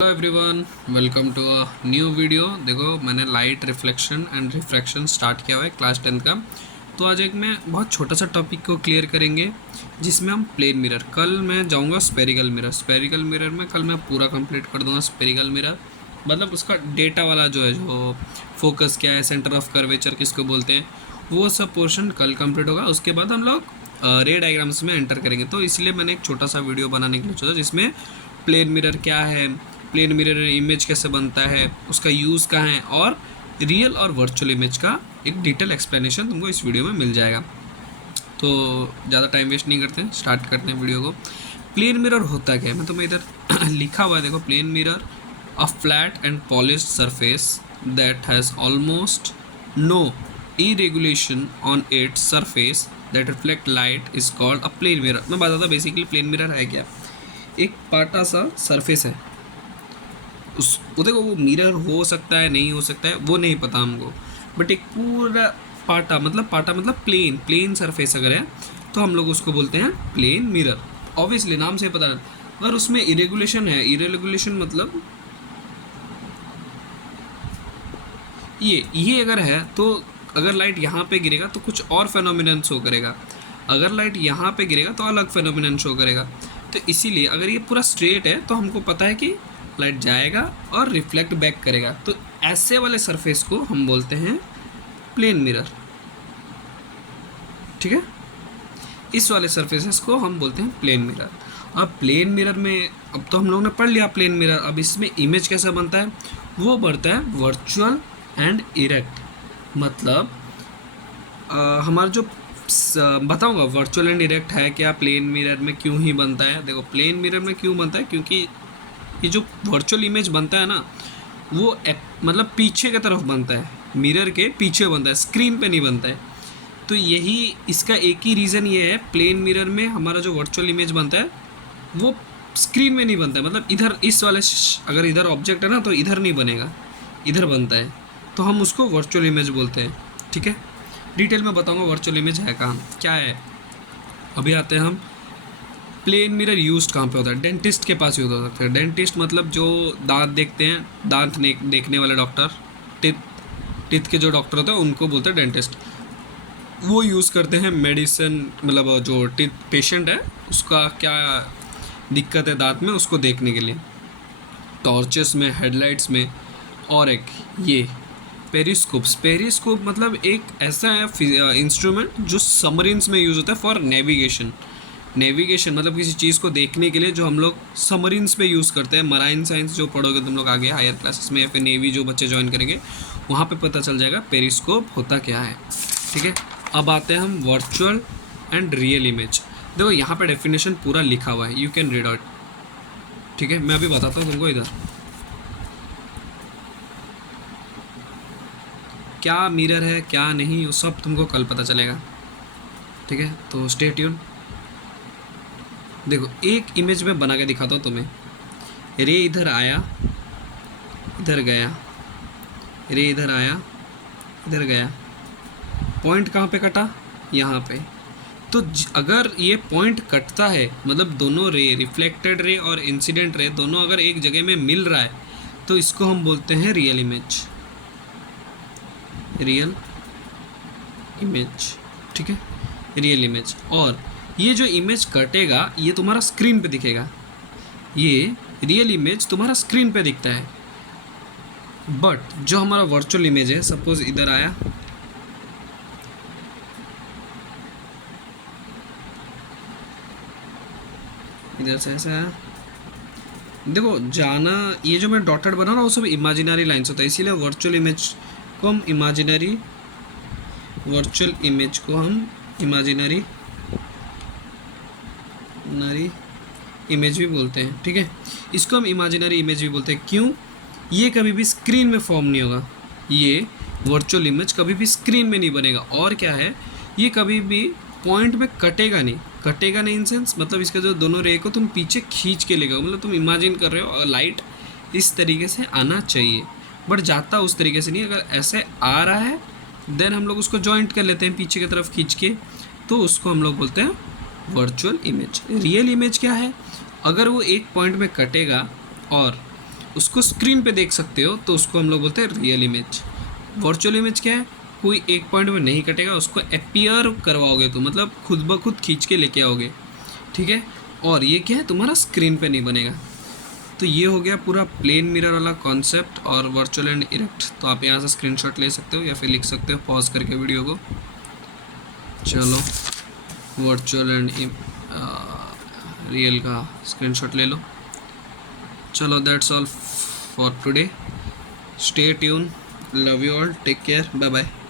Hello everyone, welcome to a new video. देखो, मैंने light reflection and refraction start किया हुआ है क्लास 10 का। तो आज एक मैं बहुत छोटा सा टॉपिक को क्लियर करेंगे जिसमें हम प्लेन मिरर, कल मैं जाऊंगा स्पेरिकल मिरर में कल मैं पूरा कंप्लीट कर दूंगा स्पेरिकल मिरर। मतलब उसका डेटा वाला जो है, जो फोकस क्या है, सेंटर ऑफ कर्वेचर किसको बोलते हैं, वो सब पोर्शन कल कंप्लीट होगा। उसके बाद हम लोग रे डायग्राम्स में एंटर करेंगे। तो इसलिए मैंने एक छोटा सा वीडियो बनाने के लिए सोचा जिसमें प्लेन मिरर क्या है, प्लेन मिरर इमेज कैसे बनता है, उसका यूज़ कहाँ है, और रियल और वर्चुअल इमेज का एक डिटेल एक्सप्लेनेशन तुमको इस वीडियो में मिल जाएगा। तो ज़्यादा टाइम वेस्ट नहीं करते हैं, स्टार्ट करते हैं वीडियो को। प्लेन मिरर होता क्या है, मैं तुम्हें इधर लिखा हुआ है, देखो। Plane mirror, a flat and polished surface that has almost no irregulation on its surface that reflect light is called a plane mirror। मैं बताता हूँ बेसिकली प्लेन मिरर है क्या। एक पाटा सा सरफेस है, उस वो देखो, वो मिरर हो सकता है, नहीं हो सकता है, वो नहीं पता हमको। बट एक पूरा पाटा मतलब प्लेन सरफेस अगर है तो हम लोग उसको बोलते हैं प्लेन मिरर। ऑब्वियसली नाम से पता है। अगर उसमें इरेगुलेशन है, इरेगुलेशन मतलब ये अगर है तो अगर लाइट यहाँ पे गिरेगा तो कुछ और फेनोमिनन शो करेगा, अगर लाइट यहाँ पे गिरेगा तो अलग फेनोमिनन शो करेगा। तो इसीलिए अगर ये पूरा स्ट्रेट है तो हमको पता है कि लाइट जाएगा और रिफ्लेक्ट बैक करेगा। तो ऐसे वाले सरफेस को हम बोलते हैं प्लेन मिरर, ठीक है। इस वाले सरफेसेस को हम बोलते हैं प्लेन मिरर। अब प्लेन मिरर में, अब तो हम लोगों ने पढ़ लिया प्लेन मिरर। अब इसमें इमेज कैसा बनता है, वो बनता है वर्चुअल एंड इरेक्ट। मतलब हमारा जो बताऊंगा वर्चुअल एंड इरेक्ट है क्या, प्लेन मिरर में क्यों ही बनता है। देखो, प्लेन मिरर में क्यों बनता है, क्योंकि ये जो वर्चुअल इमेज बनता है ना, वो मतलब पीछे की तरफ बनता है, मिरर के पीछे बनता है, स्क्रीन पे नहीं बनता है। तो यही इसका एक ही रीज़न ये है, प्लेन मिरर में हमारा जो वर्चुअल इमेज बनता है वो स्क्रीन में नहीं बनता है। मतलब इधर इस वाले, अगर इधर ऑब्जेक्ट है ना तो इधर नहीं बनेगा, इधर बनता है, तो हम उसको वर्चुअल इमेज बोलते हैं, ठीक है। डिटेल में बताऊंगा वर्चुअल इमेज है कहाँ, क्या है। अभी आते हैं हम प्लेन मिरर यूज्ड कहाँ पे होता है। डेंटिस्ट के पास यूज हो सकता है। डेंटिस्ट मतलब जो दांत देखते हैं, दांत देखने वाले डॉक्टर, टिथ के जो डॉक्टर होते हैं उनको बोलते हैं डेंटिस्ट। वो यूज़ करते हैं मेडिसिन, मतलब जो टिथ पेशेंट है उसका क्या दिक्कत है दांत में, उसको देखने के लिए, टॉर्चेस में, हेडलाइट्स में। और एक ये पेरिस्कोप मतलब एक ऐसा है इंस्ट्रूमेंट जो सबमरीन्स में यूज़ होता है फॉर नेविगेशन मतलब किसी चीज़ को देखने के लिए, जो हम लोग सबमरीन्स पे यूज़ करते हैं। मराइन साइंस जो पढ़ोगे तुम लोग आगे हायर क्लासेस में, या फिर नेवी जो बच्चे ज्वाइन करेंगे वहाँ पे पता चल जाएगा पेरिस्कोप होता क्या है, ठीक है। अब आते हैं हम वर्चुअल एंड रियल इमेज। देखो यहाँ पे डेफिनेशन पूरा लिखा हुआ है, यू कैन रीड आउट, ठीक है। मैं अभी बताता हूँ तुमको इधर क्या मिरर है क्या नहीं, वो सब तुमको कल पता चलेगा, ठीक है। तो स्टे ट्यून। देखो, एक इमेज में बना के दिखाता हूँ तुम्हें। रे इधर आया, इधर गया, रे इधर आया, इधर गया, पॉइंट कहाँ पे कटा, यहाँ पे। तो अगर ये पॉइंट कटता है, मतलब दोनों रे, रिफ्लेक्टेड रे और इंसिडेंट रे, दोनों अगर एक जगह में मिल रहा है तो इसको हम बोलते हैं रियल इमेज, रियल इमेज, ठीक है, रियल इमेज। और ये जो इमेज कटेगा ये तुम्हारा स्क्रीन पे दिखेगा, ये रियल इमेज तुम्हारा स्क्रीन पे दिखता है। बट जो हमारा वर्चुअल इमेज है, सपोज इधर आया, इधर से ऐसा आया, देखो जाना, ये जो मैं डॉटेड बना ना वो सब इमेजिनरी लाइन्स होता है, इसीलिए वर्चुअल इमेज को हम इमेजिनरी इमेज भी बोलते हैं, ठीक है। इसको हम इमेजिनरी इमेज भी बोलते हैं। क्यों, ये कभी भी स्क्रीन में फॉर्म नहीं होगा, ये वर्चुअल इमेज कभी भी स्क्रीन में नहीं बनेगा। और क्या है, ये कभी भी पॉइंट में कटेगा नहीं इन सेंस, मतलब इसका जो दोनों रे को तुम पीछे खींच के लेगा, मतलब तुम इमेजिन कर रहे हो लाइट इस तरीके से आना चाहिए, बट जाता उस तरीके से नहीं। अगर ऐसे आ रहा है देन हम लोग उसको जॉइंट कर लेते हैं पीछे की तरफ खींच के, तो उसको हम लोग बोलते हैं वर्चुअल इमेज। रियल इमेज क्या है, अगर वो एक पॉइंट में कटेगा और उसको स्क्रीन पे देख सकते हो, तो उसको हम लोग बोलते हैं रियल इमेज। वर्चुअल इमेज क्या है, कोई एक पॉइंट में नहीं कटेगा, उसको अपीयर करवाओगे तो मतलब खुद ब खुद खींच के लेके आओगे, ठीक है। और ये क्या है, तुम्हारा स्क्रीन पे नहीं बनेगा। तो ये हो गया पूरा प्लेन मिरर वाला कॉन्सेप्ट और वर्चुअल एंड इरेक्ट। तो आप यहाँ से स्क्रीनशॉट ले सकते हो या फिर लिख सकते हो पॉज करके वीडियो को। चलो वर्चुअल एंड रियल का स्क्रीनशॉट ले लो। चलो that's all for today, stay tune, love you all, take care, bye bye.